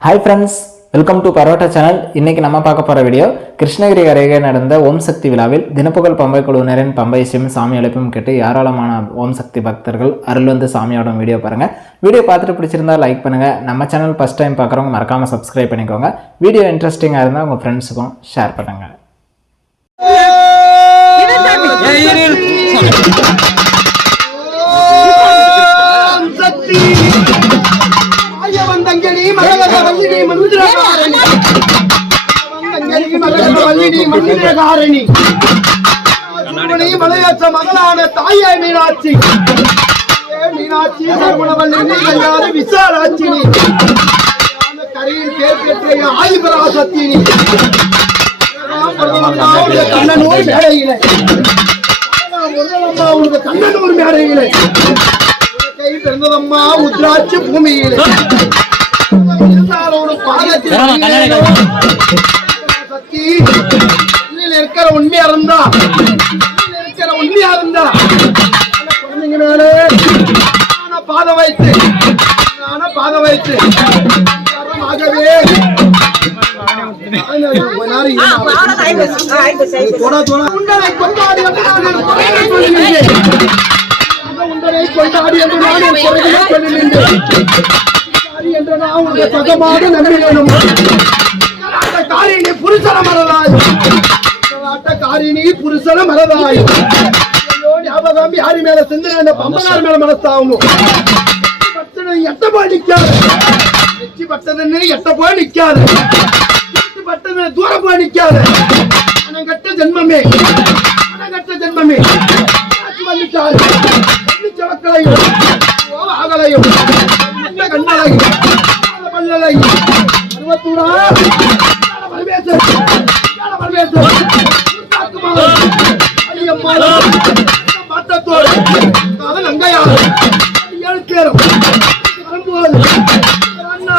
Hi friends welcome to parotta channel இன்றைக்கி நம்ம பார்க்க போகிற வீடியோ கிருஷ்ணகிரி அருகே நடந்த ஓம் சக்தி விழாவில் தினப்புகழ் பம்பை குழுவினரின் பம்பை இசையும் சாமி அழைப்பும் கேட்டு ஏராளமான ஓம் சக்தி பக்தர்கள் அருள் வந்து சாமியோட வீடியோ பாருங்கள் வீடியோ பார்த்துட்டு பிடிச்சிருந்தா லைக் பண்ணுங்கள் நம்ம சேனல் ஃபஸ்ட் டைம் பார்க்குறவங்க மறக்காமல் சப்ஸ்கிரைப் பண்ணிக்கோங்க. வீடியோ இன்ட்ரெஸ்டிங்காக இருந்தால் உங்கள் ஃப்ரெண்ட்ஸுக்கும் ஷேர் பண்ணுங்கள் மந்திரகாரணி மலையற்ற மகளான தாயே மீனாட்சி மீனாட்சி சர்வணவல்லினி கல்யாண விசாலாட்சினி கரையில் பேர் பெற்ற ஆயுபராசத்தினி கண்ணனூர் மேடையிலே கண்ணனூர் மேடையிலே பிறந்ததம்மா உத்ராட்சி பூமியிலே இருந்தாலும் ஒரு பாதத்தில் சக்தி. இருக்கிற உண்மையா இருந்தா இருக்கிற உண்மையா இருந்தா ஆனா குழந்தைங்க மேலே. நான பாத வைத்து நான பாத வைத்து. ஆகவே தோடா தோடா. உண்டனை கொண்டாடி என்று நான் குறைகளை என்று நான் என் குறைகளை சொல்லி நின்றேன். புருஷன மறதாய் ஆட்ட புருஷன மறதாய் ஞாபகம் யாரி மேல சிந்தனை பம்பனார் மேல மனசாகணும் எட்ட போய் நிக்காது வெற்றி பட்டதுன்னு எட்ட போய் நிக்காது பட்டது தூரம் போய் நிக்காது அனங்கட்ட கட்ட ஜென்மமே. ஆட்சி வந்துட்டாரு வெள்ளி அகலையும் கண்ண அறுபத்தூரா கால பரமேசர் கால பரமேசர் உருத்தாக்குமார் அடியம்மாள் மாற்றத்தோடு ஏழு பேரும் வரும்போது அண்ணா